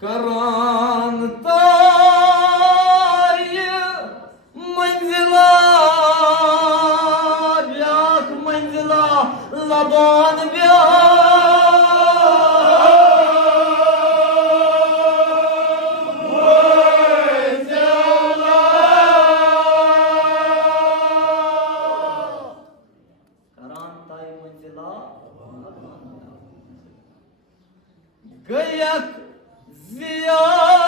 करानताय मंजिला ब्याख मंजिला लबान करानताय मंजिला गयक ziyaret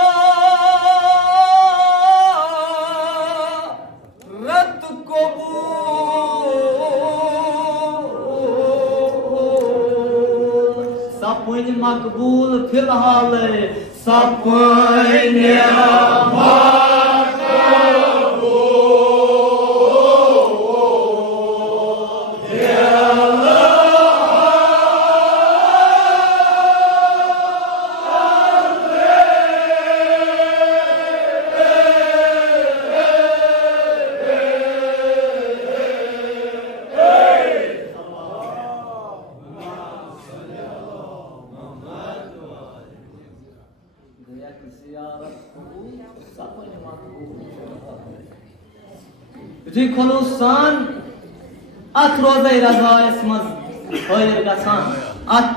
kabul sapın makbul filhal sapın Bütün konuşsan at rozayı razayasmaz hayır gaçan at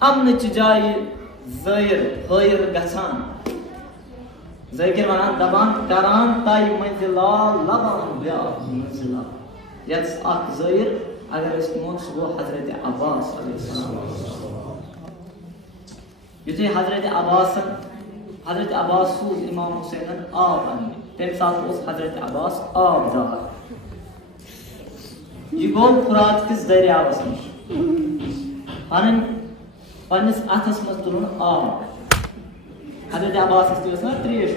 amnıçı cayı zayır hayır gaçan zayır varan daban karan tay manzila laban ya manzila yats ak zayır agar istimon bu Hazreti Abbas aleyhisselam yüce Hazreti Abbas'u İmam Hüseyin'in ağabey temsal os Hazreti Abbas ağabey ये गो फुरात किस दरियावस नश पन्निस अथस मज तुलन आब हजरत अब्बास ना त्रेश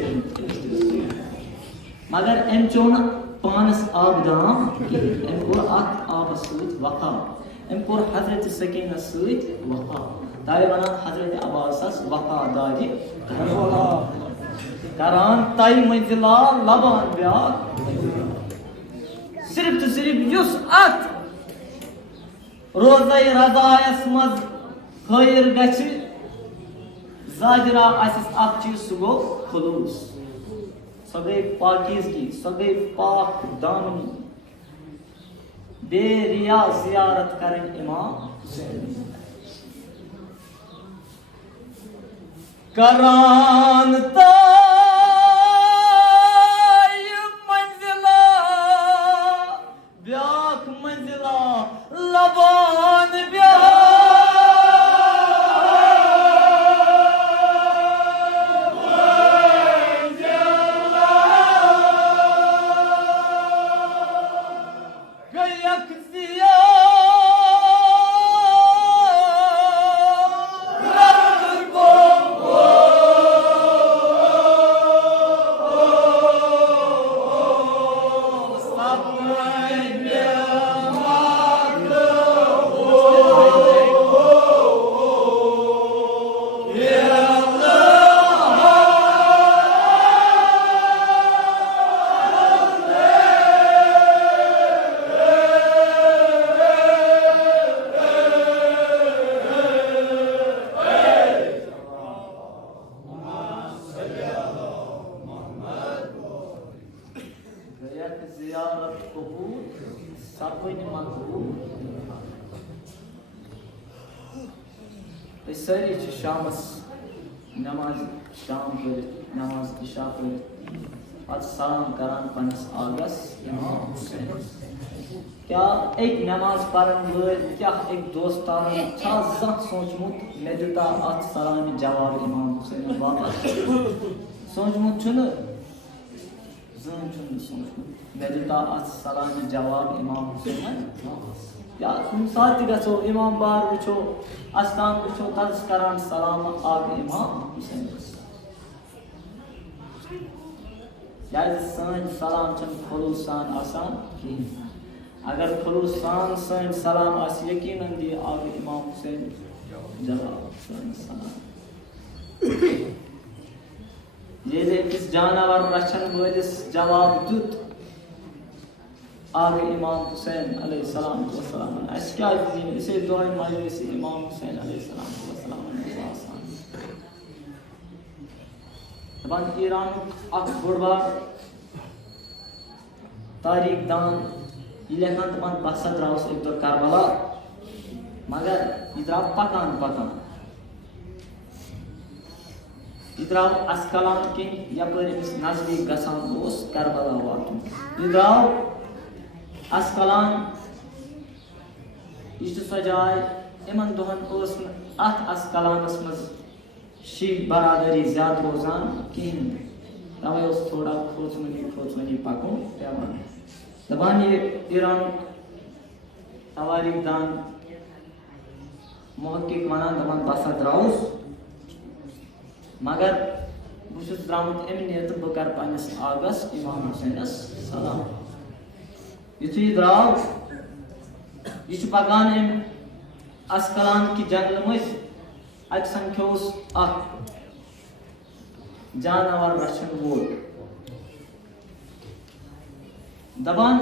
मगर अम चो न पानस आब दाम अम कोर अत आबस सत वफा अम कोर हजरत सकीनस सत वफा तावे वनान हजरत अब्बासस वफादारी करान ताई मंजिला लबान ब्याख सिर्फ तो सिर्फ युस अत रोज़ाई रज़ायस मज खैर गछि ज़ाहिरा आसिस अख चीज सु गो खुलूस सो गई पाकीज़गी सो गई पाक दामनी बेरिया ज़ियारत करें इमाम हुसैन करानता लबान गयक ziyaret kabul sapın makbul Eseri için şamız namaz şam kılıp namaz işa kılıp आज सलाम करान पन्नस आगस इमाम हुसैन क्या एक नमाज पढ़न वल क्या एक दोस्तान छा जख सोचमुत मे दिता अत सलाम जवाब इमाम हुसैन वापस सोचमुत छुन जन छुन सोचमुत मे दिता अत सलाम जवाब इमाम हुसैन या तुम साथ गसो इमाम बार वुचो अस्तान वुचो तज करान सलाम आग इमाम हुसैन याद सान सलाम चन खुलूसान आसान की अगर खुलूसान सान सलाम आस यकीनन दी आग इमाम हुसैन जवाब सान सलाम ये किस जानवर रचन वलिस जवाब दुत आग इमाम हुसैन अलैहिस्सलाम वसलाम अस क्या दिन इसे दुआ मांगे इमाम हुसैन अलैहिस्सलाम वसलाम दपान ईरान अख बोड़ बार तारीख दान ये लेखान दपान बह सा द्रावस एक दो करबला मगर ये द्राव पकान पकान ये द्राव अस्कलान के यपर अमिस नजदीक गसान ओस करबला वातुन ये द्राव अस्कलान यह सो जाय इमन दोहन ओस अथ अस्कलानस मज शीख बरादरी ज्यादा रोजान कहें तवे थोड़ा खोचमनी पकुन पेवान दपान ये ईरान तवारीख दान मुहक्किक वनान दपान बसा द्राउस मगर बहुत द्रामुत अमि नियत बह कर पन्निस आगस इमाम हुसैनस सलाम युथु द्राव यह पकान अम अस्कलान की जंगल मज अत संख्योस जानवर रचन वोल दपान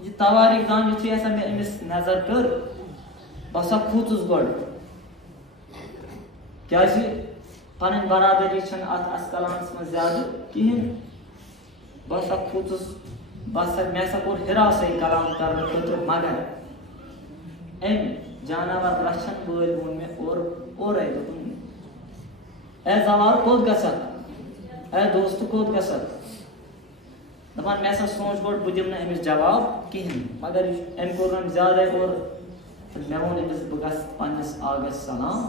यह तवारीख दान युथु ऐसा मे अमिस नजर कर बसा खूचुस गड क्या पन बरादरी अत अस्कलानस मज ज्यादा कहें बसा खूचुस बसा मे कोर हिरासै कलाम करने खुद मगर अम जानवर रचन वल वोन मे और ए जवार कोत गसक ए दोस्त कोत गसक दपान मे सोच गो बह दिम अमिस जवाब कहें मगर अम कोर ज्यादा और मे वोन अमिस बह गस पन्निस आगस सलाम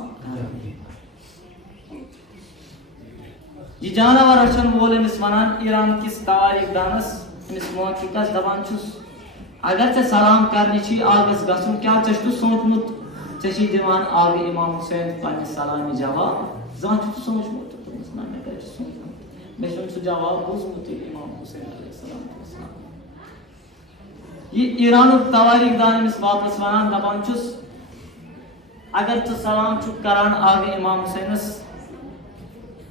यह जानवर रचन वोल अमिस वनान ईरान किस तवारीख दानस अमिस मुहक्किकस दपान छुस अगर चे सलाम करने आगस गसुन क्या चु सोचमुत चे दिवान आग इमाम हुसैन पन्निस सलामी जवाब जान सोचमुत ना मे कर सोचमुत मे सह जवाब बोजमुत इमाम हुसैन अलैहिस्सलाम ये ईरान तवारीख दान अमिस वापस वनान दपान छुस अगर चे सलाम छु करान आग इमाम हुसैनस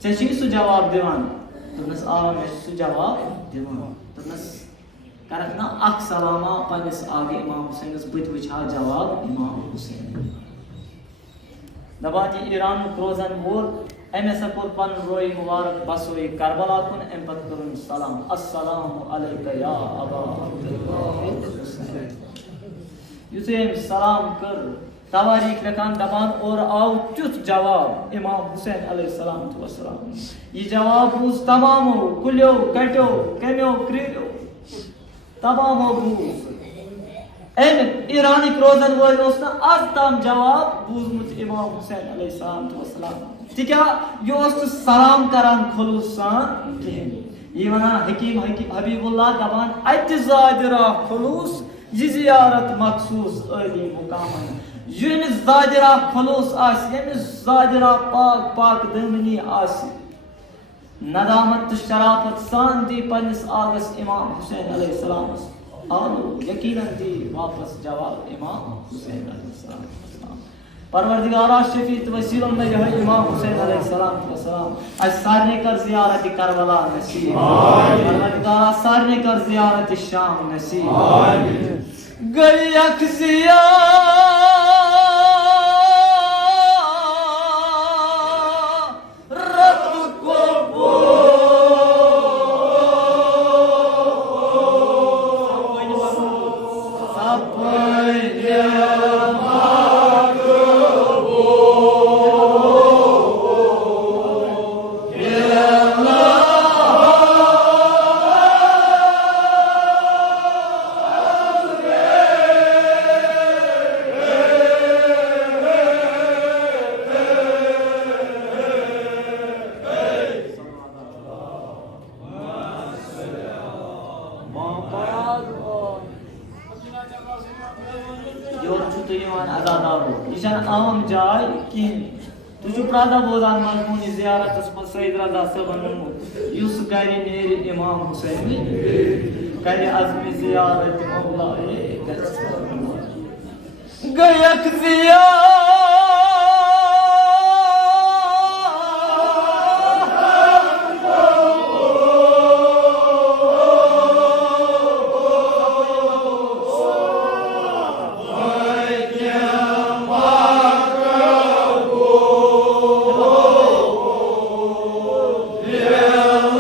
चे सह जवाब दिवान दोपनस आ मे सह जवाब दिवान दोपनस करक ना अख सलामा पन्निस आगे इमाम हुसैनस बत वुछा जवाब इमाम हुसैन दपान यह ईरान रोजन वोल अम हसा कोर पन रोई मुबारक बसोई करबला कुन अम पत करुन सलाम अस्सलामु अलैका या अबा अब्दुल्लाह युथे सलाम कर तवारीख लेखान दपान और आव तुथ जवाब इमाम हुसैन अलैहिस्सलाम यह जवाब बूझ तमामो कुल्यो कट्यो कम्यो क्रियो तमाम बूझ अम ईरानिक रोजन वोल आज ताम जवाब बूझमुत इमाम हुसैन अलैहिस्सलाम तिक्या यह सलाम करान खुलूस सान कहें यह वनान हकीम हबीबुल्लाह दपान अत जादिरा खुलूस यह जियारत मखसूस अली मुकामन यमिस जादिरा खुलूस यमिस जादिरा पाक पाक दमनी नदामत तो शराफत सान दी पन्निस आगस इमाम हुसैन अलैहिस्सलाम आलो यकीनन दी वापस जवाब इमाम हुसैन अलैहिस्सलाम परवरदिगारा शफीत वसीलों में यह इमाम हुसैन अलैहिस्सलाम आज सारने कर जियारत करबला नसीब परवरदिगारा सारने कर जियारत शाम नसीब गई अखजिया आम जाय कहें तुझु प्रादा बोदान मरहूनी जियारत सईद रजा सबन युस करे नेर इमाम हुसैन करे अज़्म जियारत मौला गयक जिया Yeah.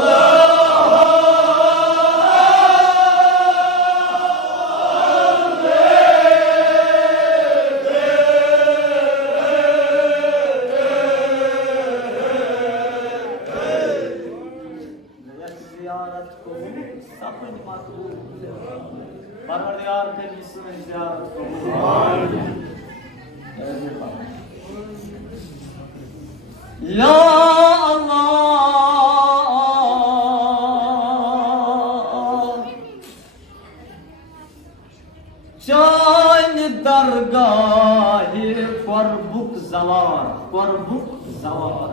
ziyaret kabul, sapın makbul. Parvardigar kılmışsın ziyaret kabul. Evet, Ya Allah, can dargâh-ı korbuk zavar, korbuk zavar,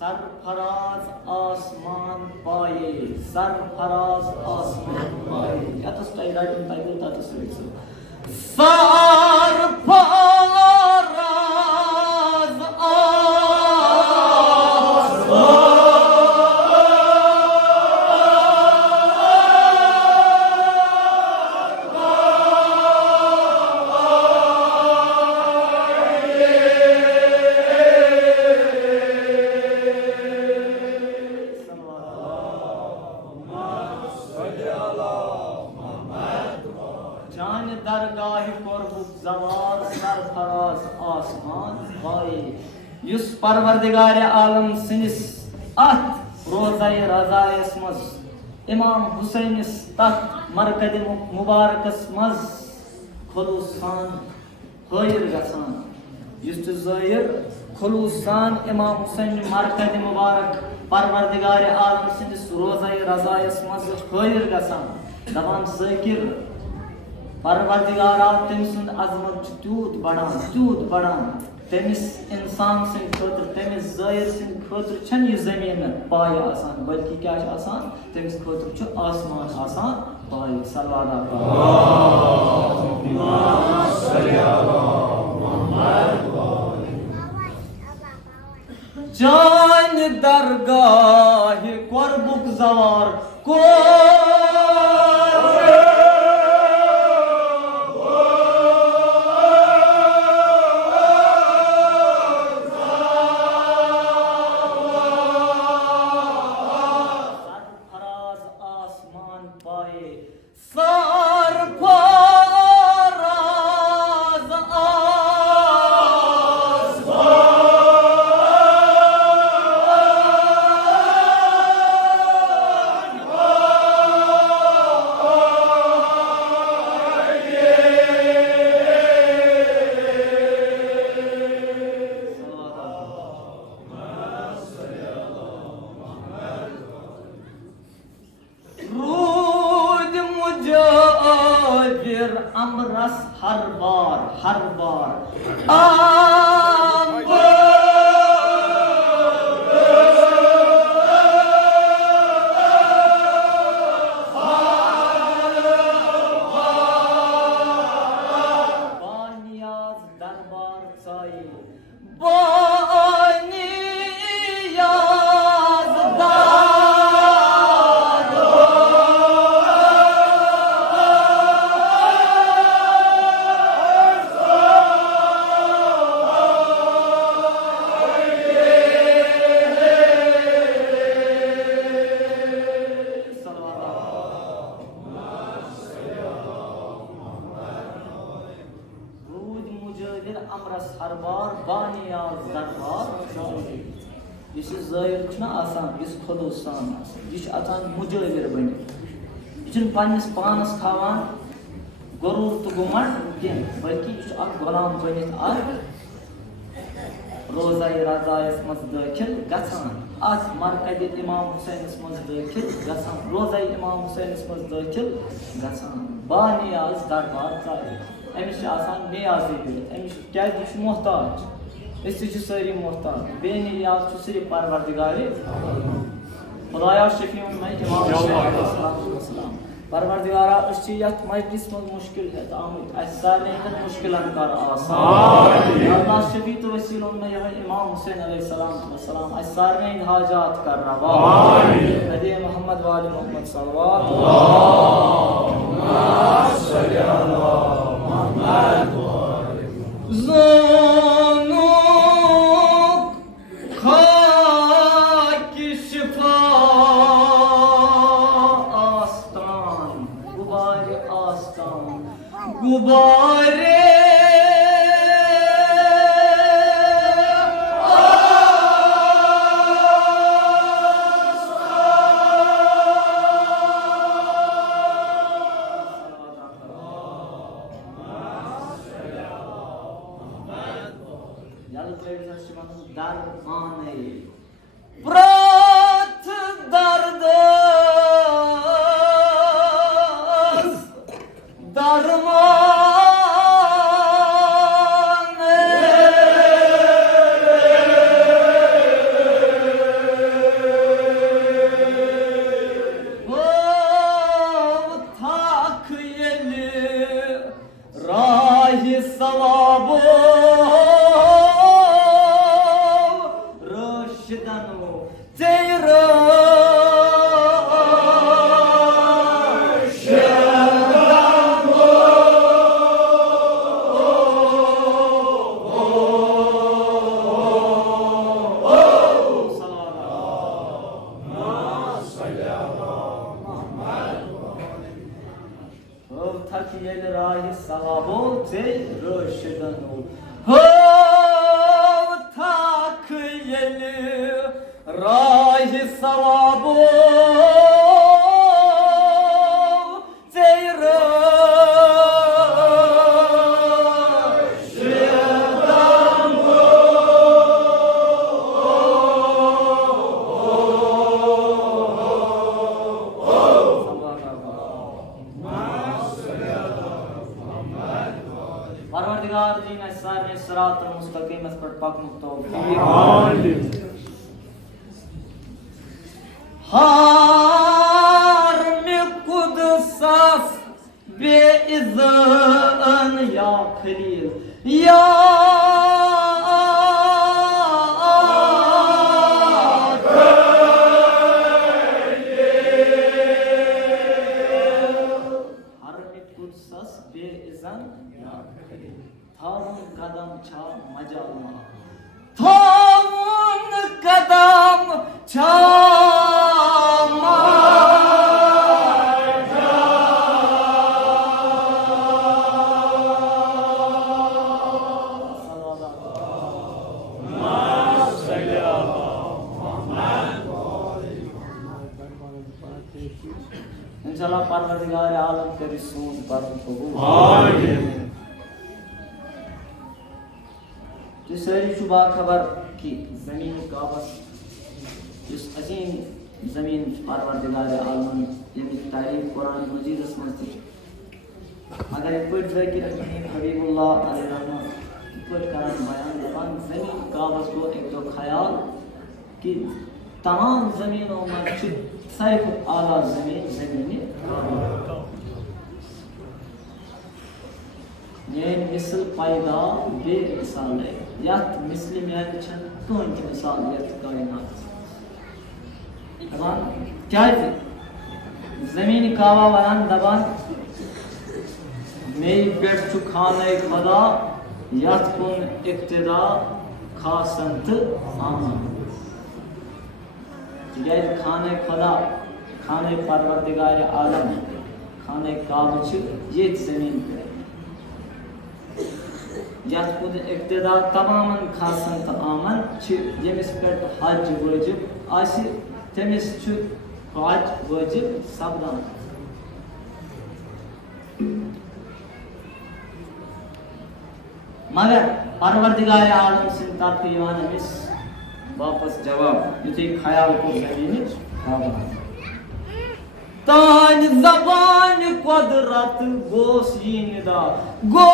Sarfaraz आसमान पाए, सरफराज आसमान पाए. Yatas I write in Bible that is right. Sarfaraz Can dargâh-ı korbuk zavar, sarfaraz asman vay. Yus Parvardigar-ı alem sinis at rozayı razayasmaz. İmam Hüseyin'is tat markadi mübarekasmaz. Khulusan hayır gasan. Yüstü zahir khulusan İmam Hüseyin markadi mübarek Parvardigar-ı alem sinis rozayı razayasmaz hayır gasan. Davam zakir Parvardigar temis azmat tut badan temis insan sin khatir temis zahir sin khatir chhan ye zamin pay asan balki kya asan temis khatir chu asman asan pay salawat Allahumma salli ala Muhammad Can dargâh-ı korbuk zavar Amras har bar Baniyaz darbar say Amras harbar baniyaz darbar Yus zahir chuna asan yus khulusan yus atan mujavir bani yus pannis panas khawan gorur tu gumar ken balki yus ak golam banit ar rozai razayas maz dakhil gasan as markadi imam Husayn maz dakhil gasan rozai imam Husayn maz dakhil gasan baniyaz darbar zahir Emiş asan niyazi bir, emiş geldi şu muhtaç, esici sari muhtaç, beni niyaz şu sari Parvardigari, Xudaya şefiyum मैं İmam Hüseyin aleyhisselam, Parvardigara işçi yat meclis में मुश्किल है, आमिर ऐसा नहीं है मुश्किलन कर आसान, अल्लाह शफी तो वसीलों में यह इमाम हुसैन अलैहिस्सलाम ऐसा नहीं हाजात कर रहा, नबी मोहम्मद वाले मोहम्मद सल्लल्लाहु अलैहि वसल्लम Zanuk Yalı Töyüzün Şivan'ın darmanı. Prat dardız darmanı. Oh, tak yeli rahi savabı. Rışdanu takiyeli rahi savabo te rışdanu. Oh, takiyeli rahi savabo te परवरदिगार दीन सारे सिरात मुस्तकीम पर पक तौफीक आमीन। हार में कुदसस बेइज़्ज़न या खलील या थाउन कदम छा मजामा थाउन कदम छा इंशाल्लाह परवरदिगार आलम के रसूल पर कबूल आमीन। सारी शुबा खबर कि ज़मीन काबस इस अजीम ज़मीन परवरदिगार आलम यमी तारीफ कुरान मजीद में अगर एक पट ज़ाकिर हबीबुल्लाह अलैहि रहमत पट करान बयान दफान ज़मीन काबस को एक तो ख्याल कि तमाम ज़मीनों में सारी आला ज़मीन ये मिसल पैदा बेमिसाल है यात मिस्लिम यान छन कौन की मिसाल यात कायनात दबान क्या है ज़मीन कावा वरान दबान मेरी पेट चुखाने खुदा यात कुन इक्तिदा खासंत आमान ये खाने खुदा खाने परवरदिगार आलम खाने काबच ये ज़मीन पे यात कुन इक्तिदा तमामन खासंत आमन यमिस पे हज वाजिब आसि तमिस हज वाजिब सपदान। मगर परवरदिगार आलम सिंह तरफ यवान अमिस वापस जवाब युति ख्याल को ज़मीन तान ज़बान कुदरत गोस यिनदा गो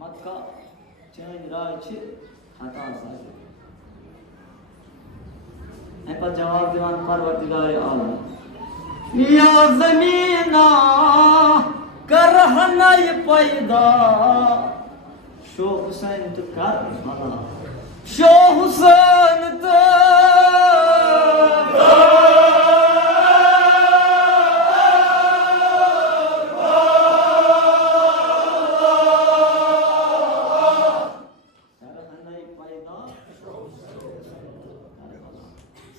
मक्का चैन राज हता साज है पर जवाब दीवान परवरदिगार आलम या ज़मीना कर हनाई पैदा शो हुसैन तो कर भला शो हुसैन तो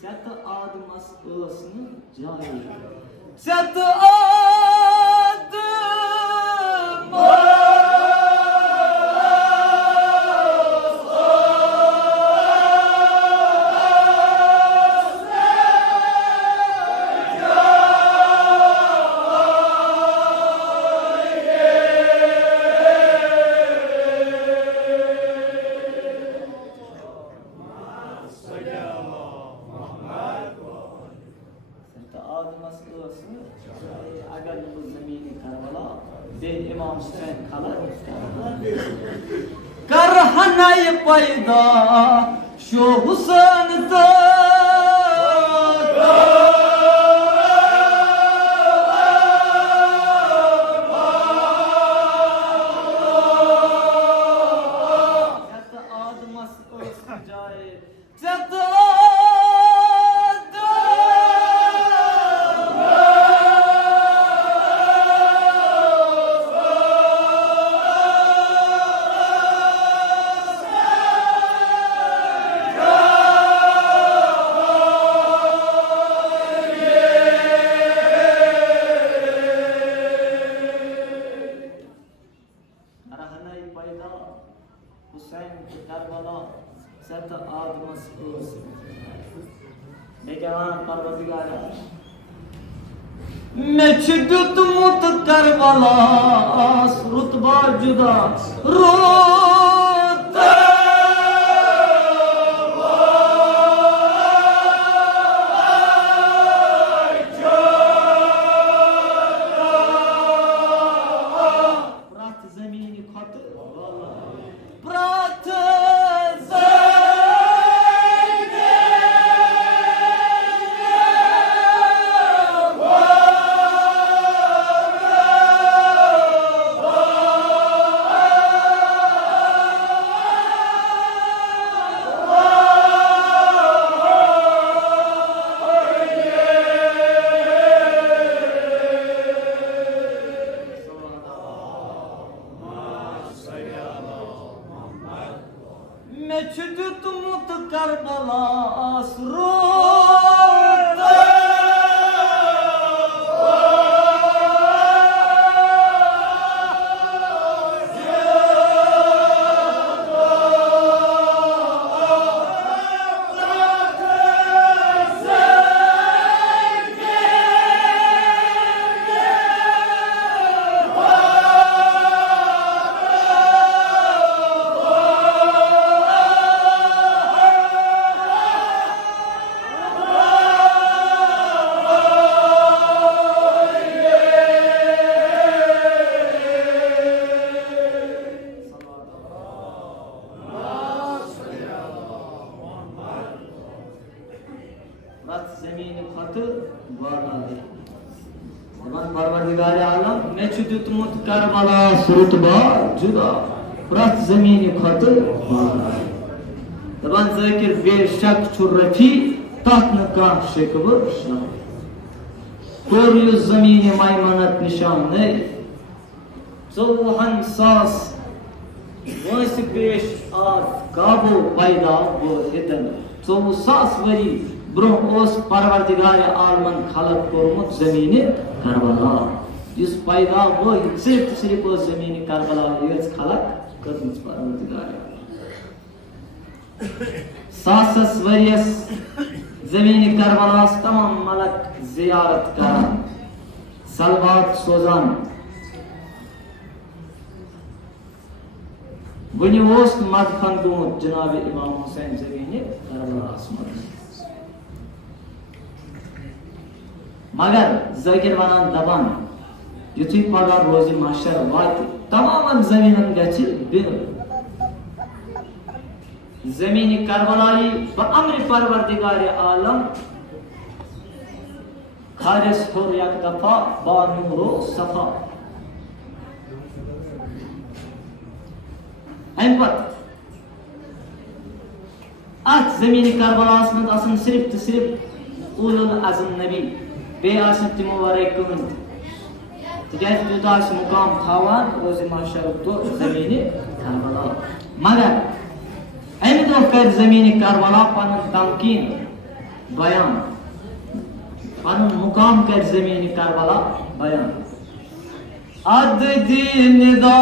Set adımız ısını cahil. Set अगर वो ज़मीन करबला दे इमाम हुसैन खला कर हनाई पैदा शो हुसैन तो Husayn Karbala set adımız olsun. Begavan Parvardigara Meçhudut mut Karbala rutba juda rut Meçhudut mut Karbala rut ज़मीन फत वाला है दबान परवरदिगार आलम मेचुदुत मुत करबला सुरतबा जुदा प्रत ज़मीन फत वाला है दबान ज़ाकिर बेशक छुरफी तत न का शिकव शाह कोर यु ज़मीन मैमनत निशान नहीं चौहन सास वंस पेश आज काबो पैदा वो हिदन 100 सास वरी ब्रोह परवरदिगार आलमन खलक कोरमुत ज़मीन करबला इस पैदा वो सिर्फ ज़मीन करबला ये खलक करमुत परवरदिगार सासस वरियस ज़मीन करबला तमाम मलक ज़ियारत करान सलवात सोजान वनी मदफन गोत जनाब इमाम हुसैन ज़मीन करबला मगर ज़ाकिर वनान दबान युथी पगार रोज़ महशर वात तमाम ज़मीनन गछि बिल ज़मीन करबलाई बअम्र परवरदिगार आलम खारिस होर एक दफा बानूरो सफा Hem pat at zemini Karbalasının asını sirip ulul azın nebi beyasıntı mübarek kılın tiket tutas mukam thavan rozi mahşaruktu zemini Karbala magar hem dokar zemini Karbala panın tamkin bayan panın mukam kar zemini Karbala bayan ad din da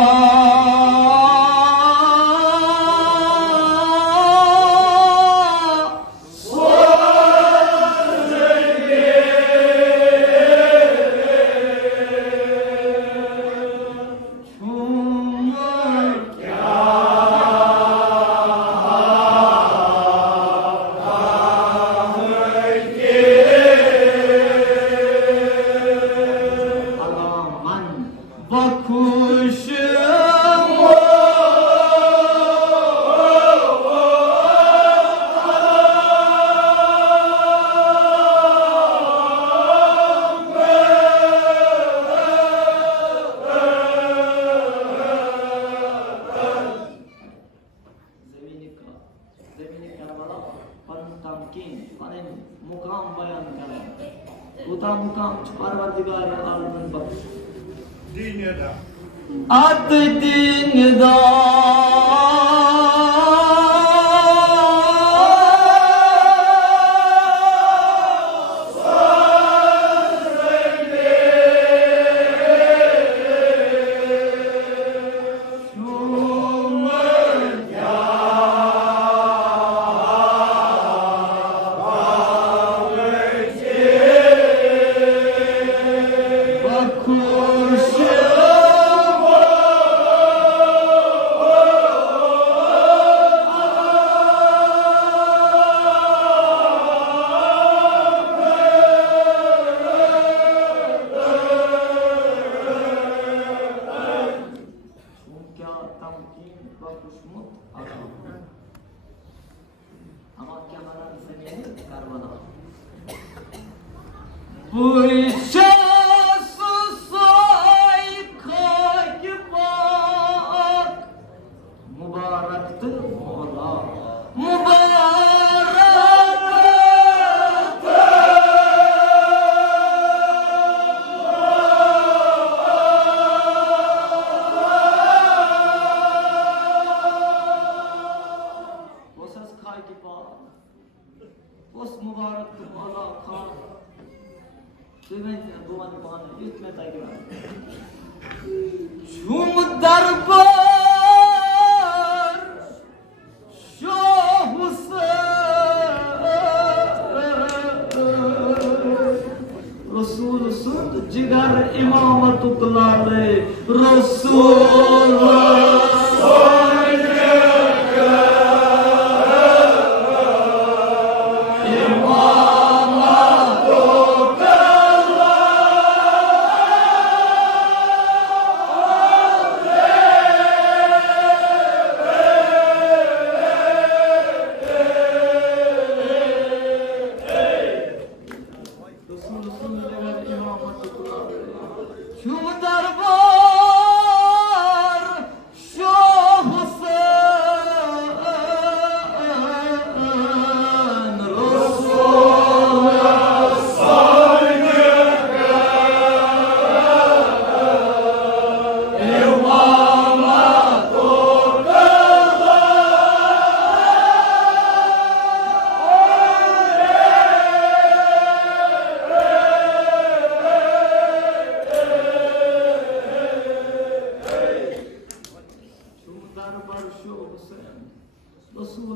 mukam bayan kare uta mukam parvardigar alamın bak dineda ad dineda Bu işe susay bak mübarektır Mola Os mübarektir Mola kal Dümen buman buhanı yutme takip Şum darbar Şah Hüseyin Resulüsün cigar imamı tuklalı Resulullah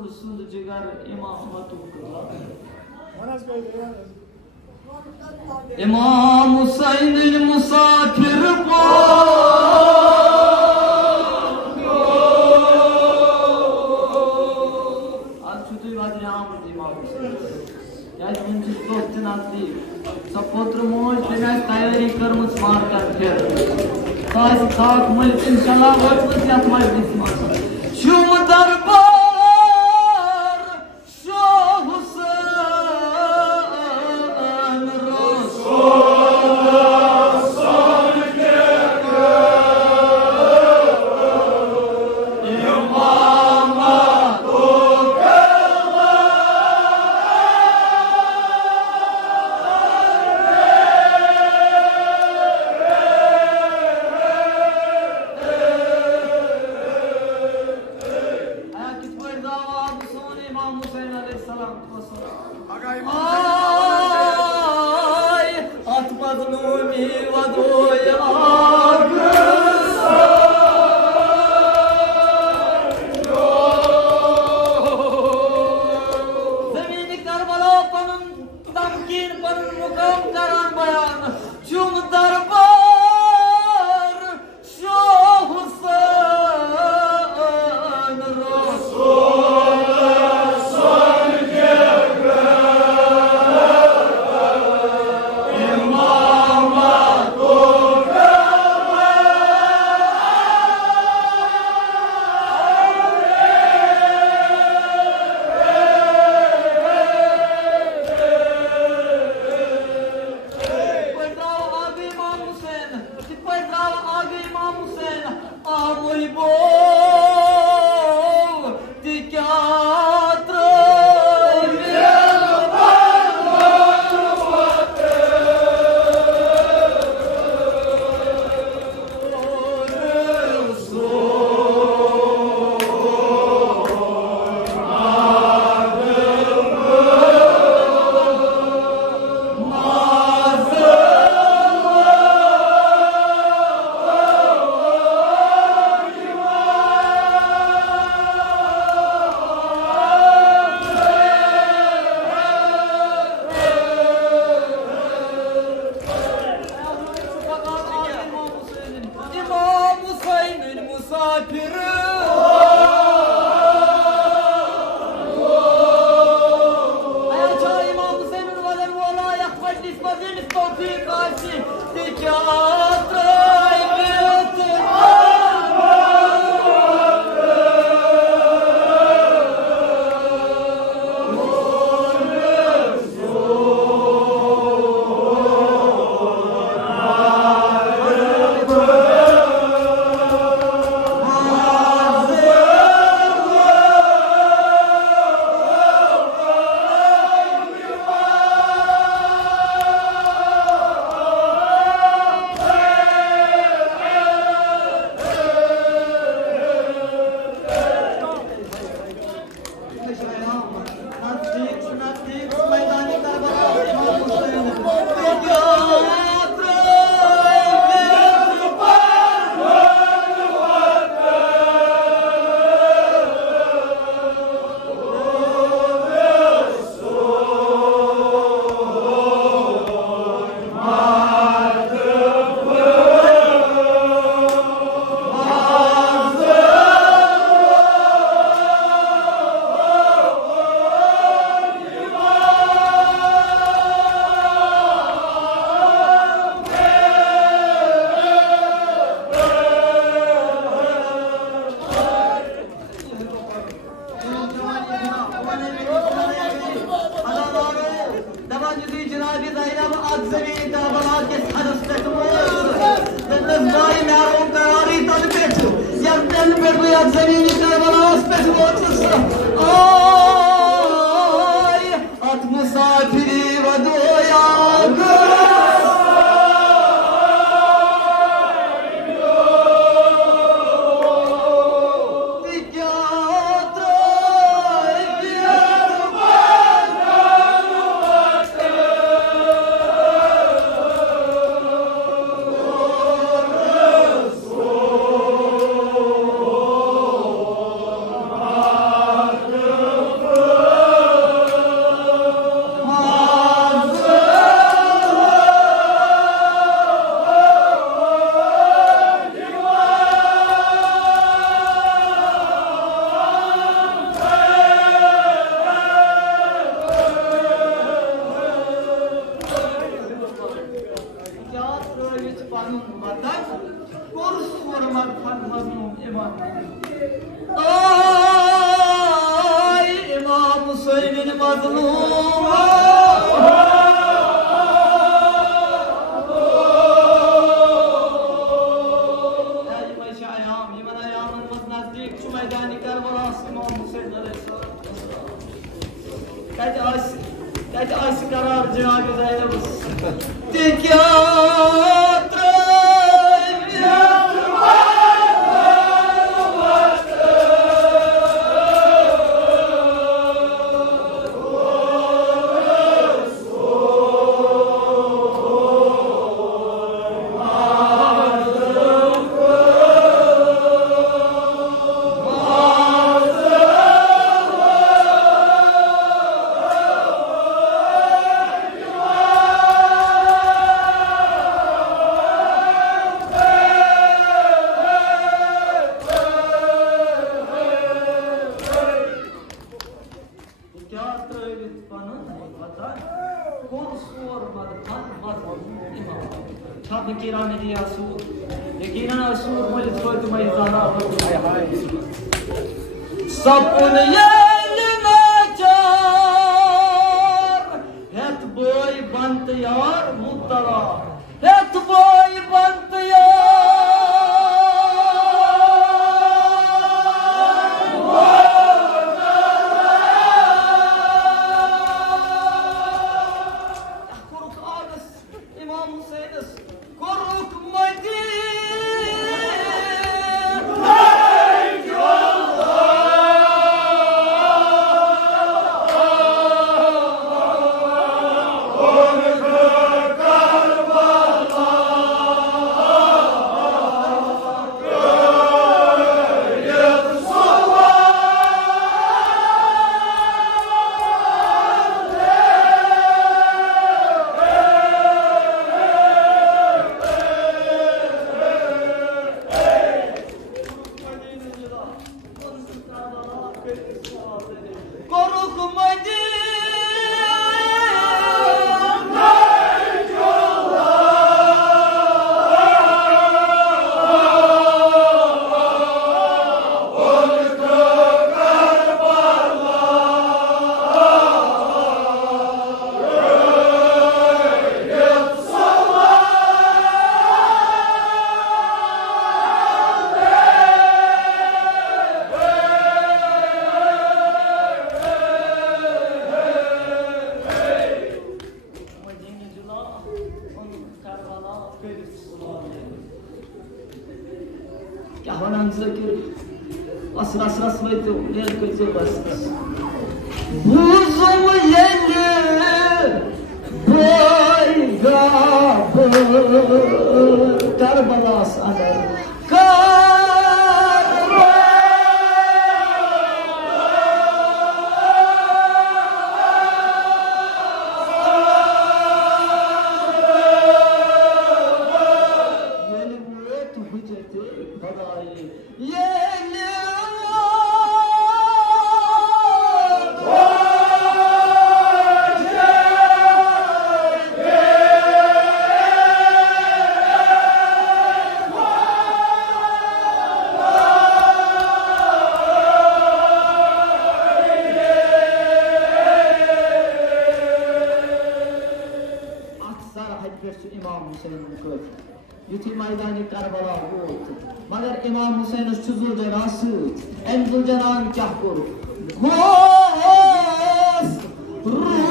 Resulü cigar imamı tukla İmam Hüseyin'in musafir Az çutuyu vadri amur İmam Hüseyin Ya bunca dostun atli Sapotru moj denes tayari karmus markar fir Taş tak mülk inşallah Vajvız yatmaz bismaz Şum darbar Yılmaz İmam Hüseyin Aleyhisselam. Aga İmam Ay at mazlumi vadoy Zemini Karbala panın tamkin panın mukam karan bayan Cum darbar Şah Hüseyin İmam Hüseyin'in misafiri Ayaca İmam Hüseyin'in velen vela yakmet nisbazin ispati karşı Dikâtrây biyotin Ay at misafiri ve doya Ay İmam Hüseyin'in mazlum Kaç aşk karar Cenab-ı Zeynep'imiz Ashab-ı kiram diye asur. Yakinen asur malit koydu mayzana. Sapun yeline kar. Het boy bant yar muttala. Het boy bant yar. Buzum yeli boygabı Karbala sana İmam Hüseyin'in kılıç. Yuti maydani Karbala volt. Magar İmam Hüseyin çuzul cenası. Enzul cenan kahkur. Gos ruztu.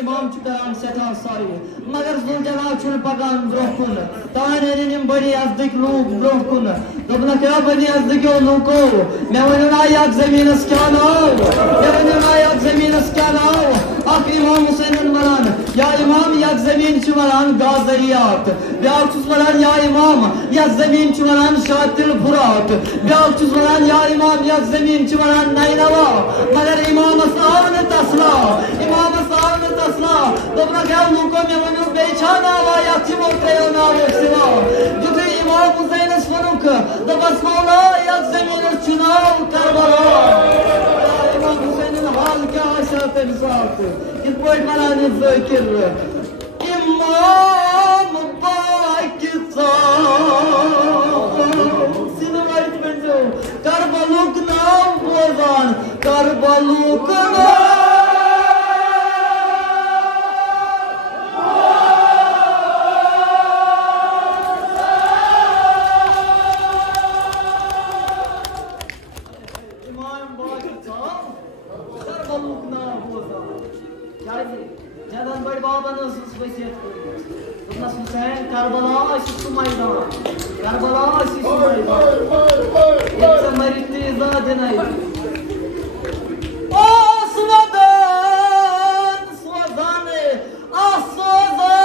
imam çıkaran setan sayı. Magar zulcana çul pagan brohkun. Tanenin bari yazdık luk brohkun. Dobna kya bari yazdık o luko. Mevanın ayat zemin iskana. Mevanın ayat zemin iskana. Ak İmam Hüseyin'in varan. Ya İmam ya Yak zemin çuvaran gazariyat. Bir alçuz varan ya imam. Yak zemin çuvaran şatil furat. Bir alçuz varan ya imam. Yak zemin çuvaran naynava. Magar imam sağını tasla. İmam sağını tasla. Dobra gel lukom yamanı beyçana va yakçım ortaya ona veksiva. Cütü imam Hüseyin Svanuk. Dabasmala yak zemin çınav Karbala. İmam Hüseyin'in halka aşağı tebzatı. İlk boy kalanı zökir. İmam Pakistan. Seni var etmeyeceğim. Karbaluk nam bozan. Karbaluk nam. Jadan badi babanız vasiyet koyuyor. Bundan Hüseyin Karbala aşısı maydan. Karbala aşısı maydan. Yoksa maritti zaten Asvadan, Svazane, Asvazane.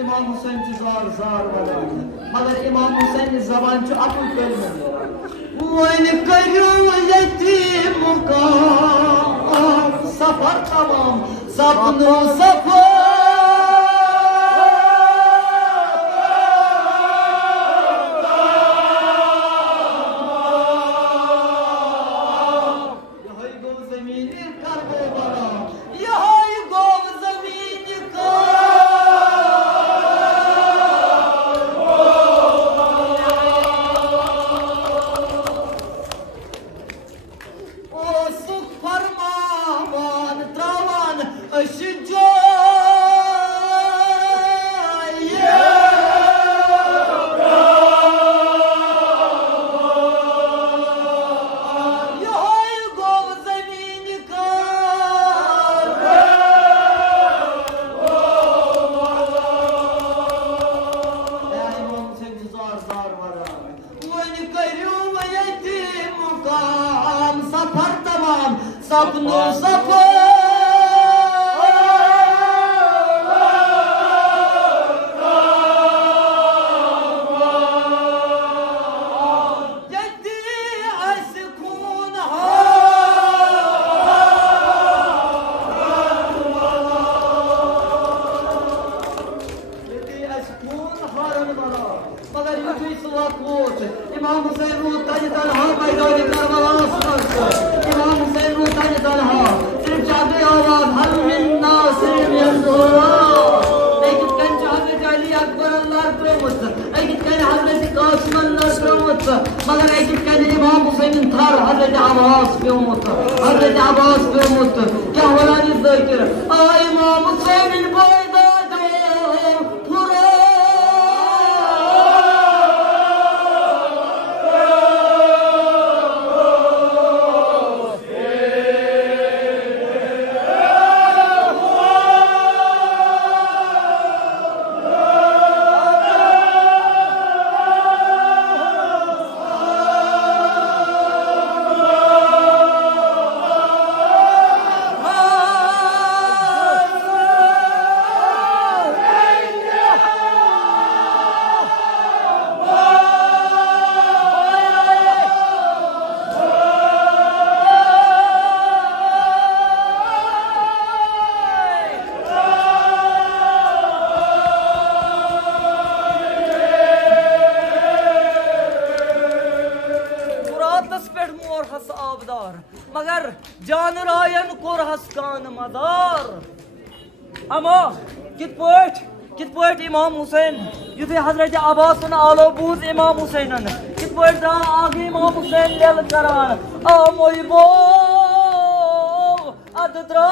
İmam Hüseyin zar var. Mगर İmam Hüseyin zabancı akıl kelmedi. Vayne kayyum yetim mukam. Safar tamam. Sapnu safar. Sapnu safar. Mगर युद्ध सुवात मोच इमाम हुसैन रू ताज तलहा मैदान Karbala सुनस इमाम हुसैन रू ताज तलहा सिर्फ जाबे आवाज हल मिन्ना सिर्फ यंदुरा लेकिन कन हजरत अली अकबर अल्लाह प्रमुख लेकिन कन हजरत कासिम अल्लाह प्रमुख मगर लेकिन कन इमाम हुसैन थार हजरत अब्बास प्रमुख क्या वलानी ज़िक्र आ इमाम हुसैन बोयदा मगर जान रायन कोर हस्कान मदार अमो कित पॉइंट इमाम हुसैन युद्धे हजरत अब्बास आलो बूज इमाम हुसैन कित पॉइंट दा आगे इमाम हुसैन लेल करान आ मोई बो अदद्रा